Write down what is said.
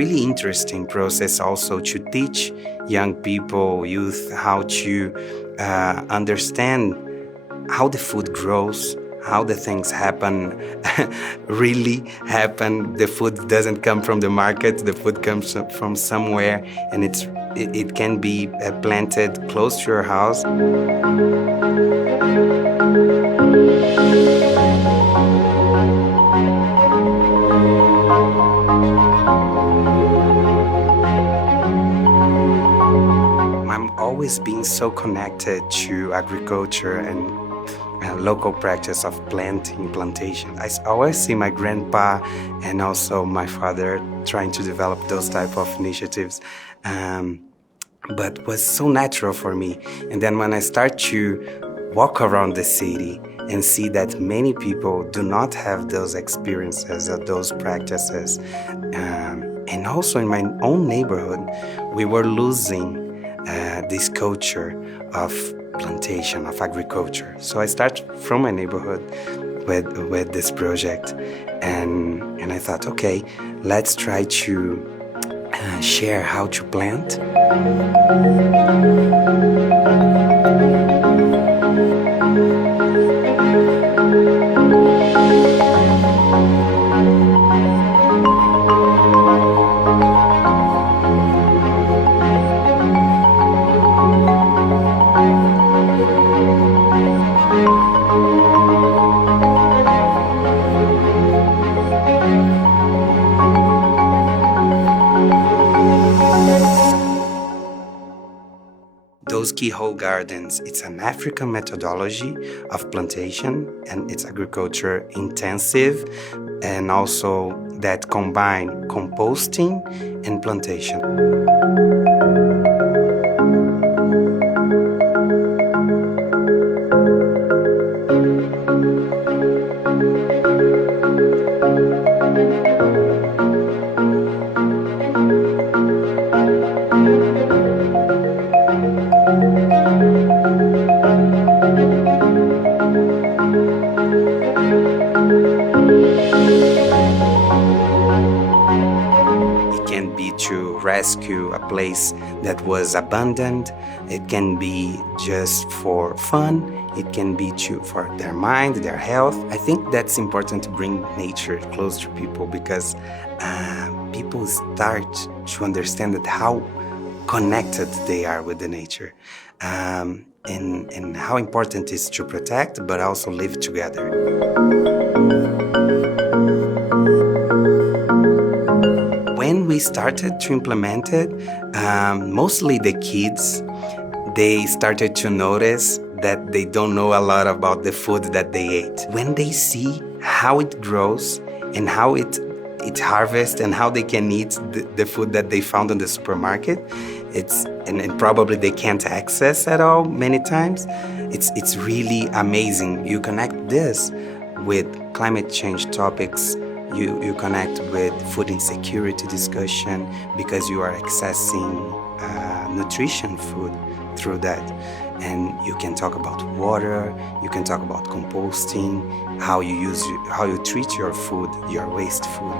really interesting process also to teach young people, youth, how to understand how the food grows, how the things happen, really happen. The food doesn't come from the market, the food comes from somewhere, and it can be planted close to your house. I'm always being so connected to agriculture and local practice of plantation. I always see my grandpa and also my father trying to develop those type of initiatives, but was so natural for me. And then when I start to walk around the city and see that many people do not have those experiences or those practices, and also in my own neighborhood, we were losing this culture of plantation, of agriculture. So I start from my neighborhood with this project, and I thought, okay, let's try to share how to plant. Those keyhole gardens, it's an African methodology of plantation, and it's agriculture intensive, and also that combine composting and plantation. To rescue a place that was abandoned. It can be just for fun. It can be for their mind, their health. I think that's important to bring nature close to people, because people start to understand that how connected they are with the nature, and how important it is to protect but also live together. When we started to implement it, mostly the kids, they started to notice that they don't know a lot about the food that they ate. When they see how it grows and how it harvests and how they can eat the food that they found in the supermarket, and probably they can't access at all many times, it's really amazing. You connect this with climate change topics. You connect with food insecurity discussion, because you are accessing nutrition food through that. And you can talk about water, you can talk about composting, how you treat your food, your waste food.